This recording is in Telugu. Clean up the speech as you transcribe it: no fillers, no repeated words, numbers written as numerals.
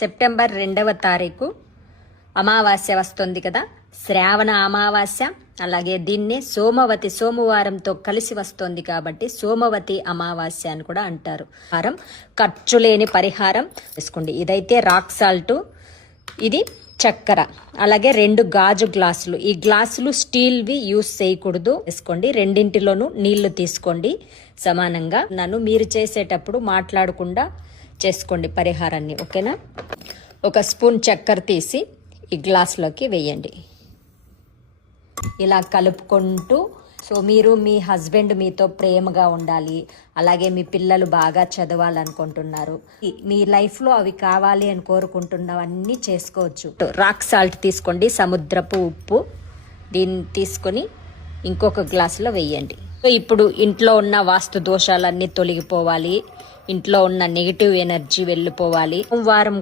సెప్టెంబర్ 2వ తారీఖు అమావాస్య వస్తుంది కదా, శ్రావణ అమావాస్య. అలాగే దీన్నే సోమవతి, సోమవారంతో కలిసి వస్తుంది కాబట్టి సోమవతి అమావాస్య అని కూడా అంటారు. ఖర్చు లేని పరిహారం తీసుకోండి. ఇదైతే రాక్ సాల్ట్, ఇది చక్కెర, అలాగే 2 గాజు గ్లాసులు. ఈ గ్లాసులు స్టీల్వి యూస్ చేయకూడదు. తీసుకోండి. రెండింటిలోనూ నీళ్లు తీసుకోండి సమానంగా. మీరు చేసేటప్పుడు మాట్లాడకుండా చేసుకోండి పరిహారాన్ని, ఓకేనా? 1 స్పూన్ చక్కెర తీసి ఈ గ్లాసులోకి వేయండి. ఇలా కలుపుకుంటూ, మీరు మీ హస్బెండ్ మీతో ప్రేమగా ఉండాలి, అలాగే మీ పిల్లలు బాగా చదవాలనుకుంటున్నారు, మీ లైఫ్లో అవి కావాలి అని కోరుకుంటున్నవన్నీ చేసుకోవచ్చు. రాక్ సాల్ట్ తీసుకోండి, సముద్రపు ఉప్పు. దీన్ని తీసుకొని ఇంకొక గ్లాసులో వేయండి. ఇప్పుడు ఇంట్లో ఉన్న వాస్తు దోషాలన్నీ తొలగిపోవాలి, ఇంట్లో ఉన్న నెగిటివ్ ఎనర్జీ వెళ్ళిపోవాలి. సోమవారం